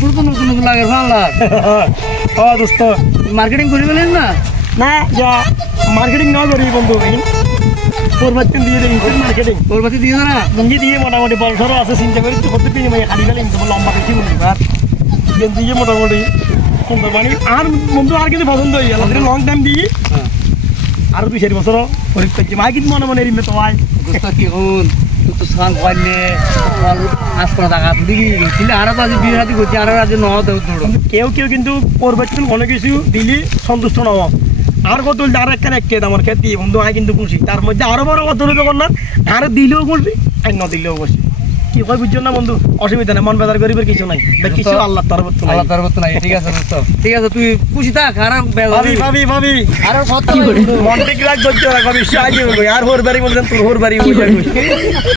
তোর তো নতুন নতুন লাগে ভালো দোস্ত মার্কেটিং করে ফেলেন না না যা মার্কেটিং না করি বন্ধু পরবাচ্চন দিয়ে দেই মার্কেটিং তোর বাতি দিয়ে না লুঙ্গি দিয়ে মোটামুটি বলসরও আছে চিন্তা করি তো করতে পিনি ভাই খালি গেলে কিন্তু লম্বা বেশি বলি আর গেঞ্জি দিয়ে মোটামুটি সুন্দর মানে আর বন্ধু আর কিছু পছন্দ হয়ে গেল লং টাইম দিয়ে আর 2-4 বছর পরীক্ষা করছি মা কিন্তু মনে মনে এরিমে তো ভাই কি হন তুই তো সান পাইলে আজ পড়া টাকা তুই ছিলে আর তো আজ বিয়ে হাতি করছি আর আজ ন দেব তোর কেউ কেউ কিন্তু পরবাচ্চন অনেক কিছু দিলি সন্তুষ্ট নব আর কত আর একটা এক আমার খেতে বন্ধু আয় কিন্তু খুশি তার মধ্যে আরো বড় কত যখন না আর দিলেও খুশি আর ন দিলেও খুশি কি হয় বুঝছো না বন্ধু অসুবিধা নেই মন বেজার করিবার কিছু নাই কিছু আল্লাহ তরফ আল্লাহ তরফ নাই ঠিক আছে দোস্ত ঠিক আছে তুই খুশি থাক আর ভাবি আর কত মন থেকে লাগ ধৈর্য রাখো বিশ্ব আগে আর হোর বাড়ি বলছেন তোর হোর বাড়ি